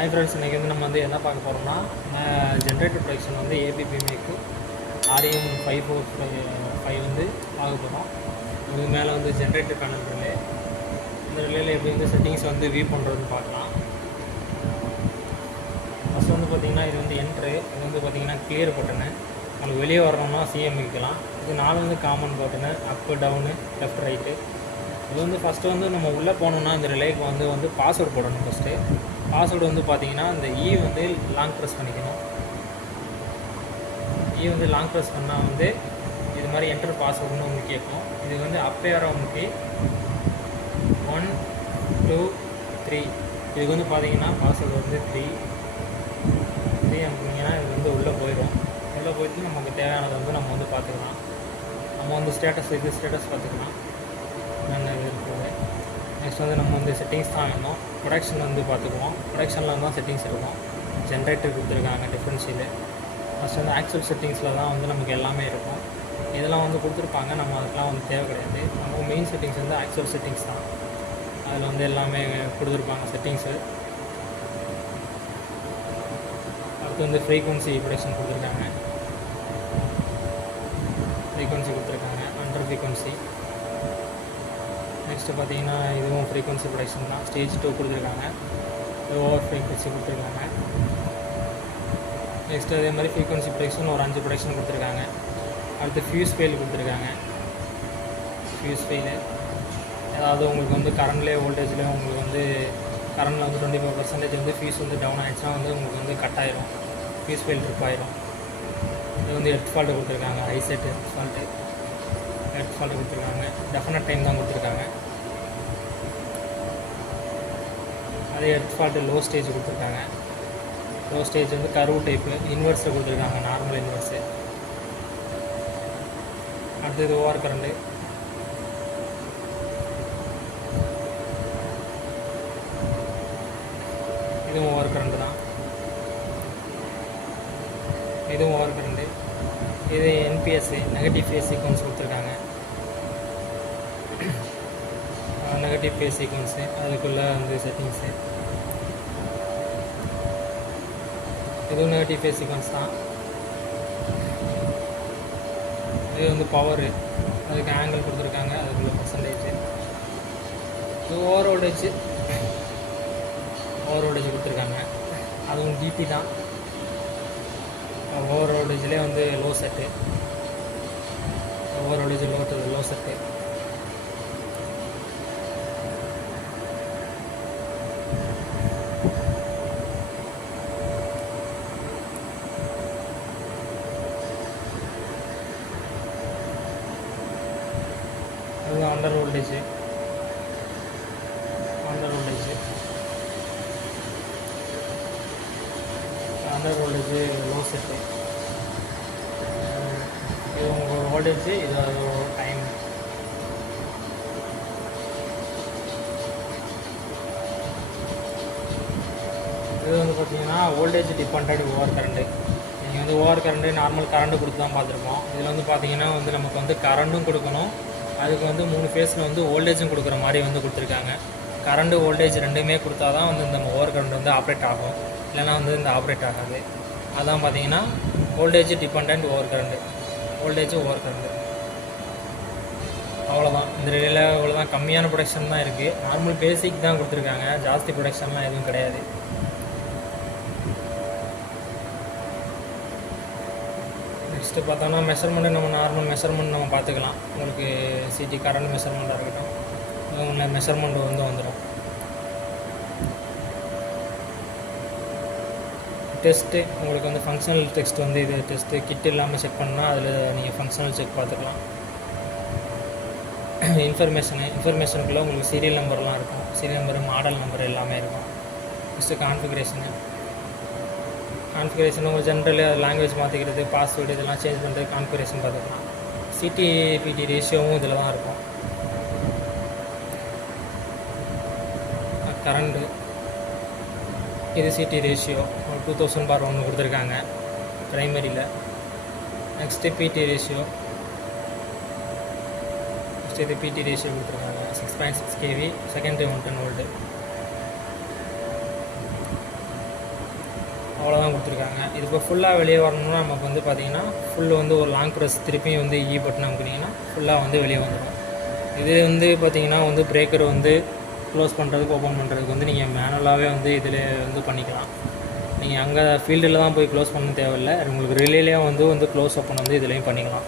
Hi friends, இன்றைக்கி வந்து நம்ம வந்து என்ன பார்க்க போகிறோம்னா ஜென்ரேட்டர் ப்ரொடக்ஷன் வந்து ஏபிபி மேக்கு REM545 வந்து பார்க்க போகிறோம். இதுக்கு மேலே வந்து ஜென்ரேட்டர் பேனல் ரிலே, இந்த ரிலேயில் எப்படி வந்து செட்டிங்ஸ் வந்து வியூ பண்ணுறதுன்னு பார்க்கலாம். ஃபஸ்ட்டு வந்து பார்த்திங்கன்னா இது வந்து என்ட்ரு, இது வந்து பார்த்திங்கன்னா கிளியர் பட்டனு. நம்மளுக்கு வெளியே வரணும்னா சிஎம் வைக்கலாம். இது 4 வந்து காமன் பட்டனு, அப்பு டவுனு லெஃப்ட் ரைட்டு. இது வந்து ஃபஸ்ட்டு வந்து நம்ம உள்ளே போனோம்னா இந்த ரிலேக்கு வந்து பாஸ்வேர்டு போடணும். ஃபஸ்ட்டு பாஸ்வேர்டு வந்து பார்த்திங்கன்னா இந்த வந்து லாங் ப்ரெஸ் பண்ணிக்கணும். வந்து லாங் ப்ரெஸ் பண்ணால் வந்து இது மாதிரி என்டர் பாஸ்வேர்டுன்னு ஒன்று கேட்கும். இது வந்து அப்பேராக உங்களுக்கு 1 2 3. இதுக்கு வந்து பார்த்திங்கன்னா பாஸ்வேர்டு வந்து 3 அனுப்புனீங்கன்னா இது வந்து உள்ளே போயிடும். உள்ளே போயிட்டு நமக்கு தேவையானதை வந்து நம்ம வந்து பார்த்துக்கலாம். நம்ம வந்து ஸ்டேட்டஸ் பார்த்துக்கலாம். என்னென்ன இது இருக்குது. நெக்ஸ்ட் வந்து நம்ம வந்து செட்டிங்ஸ் தான் வேணும். ப்ரொடக்ஷன் வந்து பார்த்துக்குவோம். ப்ரொடக்ஷனில் தான் செட்டிங்ஸ் இருக்கும். ஜென்ரேட்டர் கொடுத்துருக்காங்க டிஃப்ரென்ஷியல். ஃபஸ்ட் வந்து ஆக்சுவல் செட்டிங்ஸில் தான் வந்து நமக்கு எல்லாமே இருக்கும். இதெல்லாம் வந்து கொடுத்துருப்பாங்க, நம்ம அதுக்கெலாம் வந்து தேவை கிடையாது. நமக்கு மெயின் செட்டிங்ஸ் வந்து ஆக்சுவல் செட்டிங்ஸ் தான். அதில் வந்து எல்லாமே கொடுத்துருப்பாங்க செட்டிங்ஸு. அடுத்து வந்து ஃப்ரீக்வன்சி ப்ரொடக்ஷன் கொடுத்துருக்காங்க. Under frequency. நெக்ஸ்ட்டு பார்த்தீங்கன்னா இதுவும் ஃப்ரீக்வன்சி ப்ரொடக்ஷன் தான். ஸ்டேஜ் 2 கொடுத்துருக்காங்க. ஓவர் ஃப்ரீக்வன்சி கொடுத்துருக்காங்க. நெக்ஸ்ட்டு அதே மாதிரி ஃப்ரீக்வன்சி ப்ரொடக்ஷன் ஒரு 5 ப்ரொடக்ஷன் கொடுத்துருக்காங்க. அடுத்து ஃபியூஸ் ஃபெயில் கொடுத்துருக்காங்க. ஃபியூஸ் ஃபெயிலு அதாவது உங்களுக்கு வந்து கரண்ட்லேயே வோல்டேஜ்லேயே உங்களுக்கு வந்து கரண்டில் வந்து 25% வந்து ஃபியூஸ் வந்து டவுன் ஆகிடுச்சுன்னா வந்து உங்களுக்கு வந்து கட் ஆயிரும். ஃபியூஸ் ஃபெயில் ட்ரிப் ஆயிரும். இது வந்து எர்த் ஃபால்ட்டு கொடுத்துருக்காங்க. ஐசெட் எர்த் ஃபால்ட்டு கொடுத்துருக்காங்க. டெஃபினட் டைம் தான் கொடுத்துருக்காங்க. அதே எர்த் ஃபால்ட்டு லோ ஸ்டேஜ் கொடுத்துருக்காங்க. லோ ஸ்டேஜ் வந்து கர்வ் டைப்பு இன்வெர்ஸில் கொடுத்துருக்காங்க. நார்மல் இன்வெர்ஸு. அடுத்தது ஓவர் கரண்ட்டு. இதுவும் ஓவர் கரண்ட்டு தான். இதுவும் ஓவர் கரண்ட்டு. இது NPS நெகட்டிவ் ஃபேஸ் சீக்வன்ஸ் கொடுத்துருக்காங்க. நெகட்டிவ் ஃபேஸ் சீக்வன்ஸு அதுக்குள்ளே வந்து செட்டிங்ஸு. இதுவும் நெகட்டிவ் ஃபேஸ் சீக்வன்ஸ் தான். இது வந்து பவரு, அதுக்கு ஆங்கிள் கொடுத்துருக்காங்க. அதுக்குள்ள பர்சன்டேஜ். இது ஓவர் வோல்டேஜ் கொடுத்துருக்காங்க. அதுவும் டிபி தான். ஓவர் வோல்டேஜ்லேயே வந்து low set. Over voltage low set. அது அண்டர் வோல்டேஜ் லோ செட்டு. இது உங்களோட வோல்டேஜ், இது அதோட டைம். இது வந்து பார்த்திங்கன்னா வோல்டேஜ் டிபெண்டட் ஓவர் கரண்ட்டு. நீங்கள் வந்து ஓவர் கரண்ட்டு நார்மல் கரண்ட்டு கொடுத்து தான் பார்த்துருப்போம். இதில் வந்து பார்த்திங்கன்னா வந்து நமக்கு வந்து கரண்ட்டும் கொடுக்கணும். அதுக்கு வந்து 3 ஃபேஸில் வந்து வோல்டேஜும் கொடுக்குற மாதிரி வந்து கொடுத்துருக்காங்க. கரண்ட்டு வோல்டேஜ் ரெண்டுமே கொடுத்தா தான் வந்து இந்த ஓவர் கரண்ட் வந்து ஆப்ரேட் ஆகும். இல்லைனா வந்து இந்த ஆப்ரேட் ஆகாது. அதான் பார்த்தீங்கன்னா வோல்டேஜ் டிபெண்ட் ஓவர் கரண்ட்டு. அவ்வளோதான். இந்த ரிலேயில் அவ்வளோதான். கம்மியான ப்ரொடக்ஷன் தான் இருக்குது. நார்மல் பேசிக் தான் கொடுத்துருக்காங்க. ஜாஸ்தி ப்ரொடக்ஷன்லாம் எதுவும் கிடையாது. நெக்ஸ்ட்டு பார்த்தோன்னா மெஷர்மெண்ட்டு, நம்ம நார்மல் மெஷர்மெண்ட் நம்ம பார்த்துக்கலாம். உங்களுக்கு சிடி கரண்ட் மெஷர்மெண்ட்டாக இருக்கட்டும், உங்களுக்கு மெஷர்மெண்ட் வந்து வந்துடும். டெஸ்ட்டு உங்களுக்கு வந்து ஃபங்க்ஷனல் டெக்ஸ்ட் வந்து இது டெஸ்ட்டு கிட் இல்லாமல் செக் பண்ணால் அதில் நீங்கள் ஃபங்க்ஷனல் செக் பார்த்துக்கலாம். இன்ஃபர்மேஷனுக்குள்ளே உங்களுக்கு சீரியல் நம்பர்லாம் இருக்கும். சீரியல் நம்பரு, மாடல் நம்பர் எல்லாமே இருக்கும். நெக்ஸ்ட்டு கான்ஃபிகரேஷன் உங்களுக்கு ஜென்ரலு லாங்குவேஜ் மாற்றிக்கிறது, பாஸ்வேர்டு இதெல்லாம் சேஞ்ச் பண்ணுறது கான்ஃபிகரேஷன் பார்த்துக்கலாம். CT/PT ரேஷியோவும் இதில் தான் இருக்கும். கரண்ட்டு இது CT ரேஷியோ 2000/1 கொடுத்துருக்காங்க ப்ரைமரியில். Next PT ratio. இது PT ரேஷியோ கொடுத்துருக்காங்க 6.6 kV, செகண்டரி 110 வோல்ட்டு. அவ்வளோதான் கொடுத்துருக்காங்க. இது இப்போ ஃபுல்லாக வெளியே வரணும்னா நமக்கு வந்து பார்த்திங்கன்னா ஃபுல் வந்து ஒரு லாங் ப்ரெஸ் திருப்பியும் வந்து இ பட்டன் அமுக்குனிங்கன்னா ஃபுல்லாக வந்து வெளியே வந்துடும். இது வந்து பார்த்திங்கன்னா வந்து பிரேக்கர் வந்து க்ளோஸ் பண்ணுறதுக்கு ஓப்பன் பண்ணுறதுக்கு வந்து நீங்கள் மேனுவலாகவே வந்து இதில் வந்து பண்ணிக்கலாம். நீங்கள் அங்கே ஃபீல்டில் தான் போய் க்ளோஸ் பண்ண தேவையில்லை. உங்களுக்கு ரிலேலேயே வந்து க்ளோஸ் ஓப்பன் வந்து இதுலேயும் பண்ணிக்கலாம்.